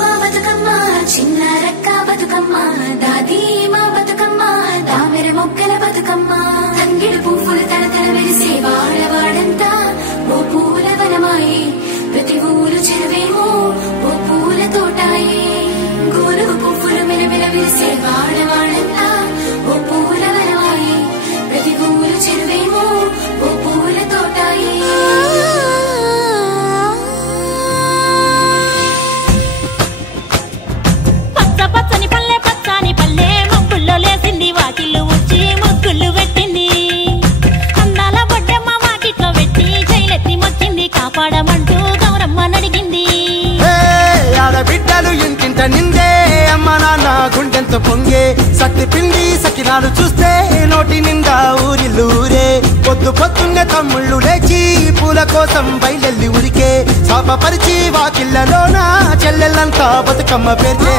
మా బతుకమ్మ చిన్న రక్క బతుకమ్మ దాది మా బతుకమ్మ దామెర మొక్కల బతుకమ్మ తంగిడు పువ్వులు తడతడ వెలిసే వాడవాడంతా ఓ పూల వనమాయే ప్రతి ఊరు చెరువేమో ఓ పూల తోటాయే గోరుగు పువ్వులు మెలమెల వెలిసే వాడవాడంతా ఓ పూల వనమాయే ప్రతి ఊరు చెరువేమో ఓ పూల తోటాయే పచ్చని పల్లె పచ్చని పల్లె మబ్బుల్లో లేసింది వాకిళ్ళు ఉచ్చి ముగ్గులు పెట్టింది అందాల బొడ్డమ్మ వాకిట్లో పెట్టి జైలెత్తి మొక్కింది కాపాడమంటూ గౌరమ్మ నడిగింది ఆడబిడ్డలు ఇంటింట నిందే అమ్మ నాన్న గుండెంత పొంగే సత్తి పిండి సకినాలు చూస్తే నోటి నిండా ఊరిల్లూరే పొద్దు పొద్దున్నే తమ్ముళ్ళు లేచి పూల కోసం బయలెల్లి ఉరికే శాపపరిచి వాకిళ్ళలోన చెల్లెళ్ళంతా బతుకమ్మ పేర్చే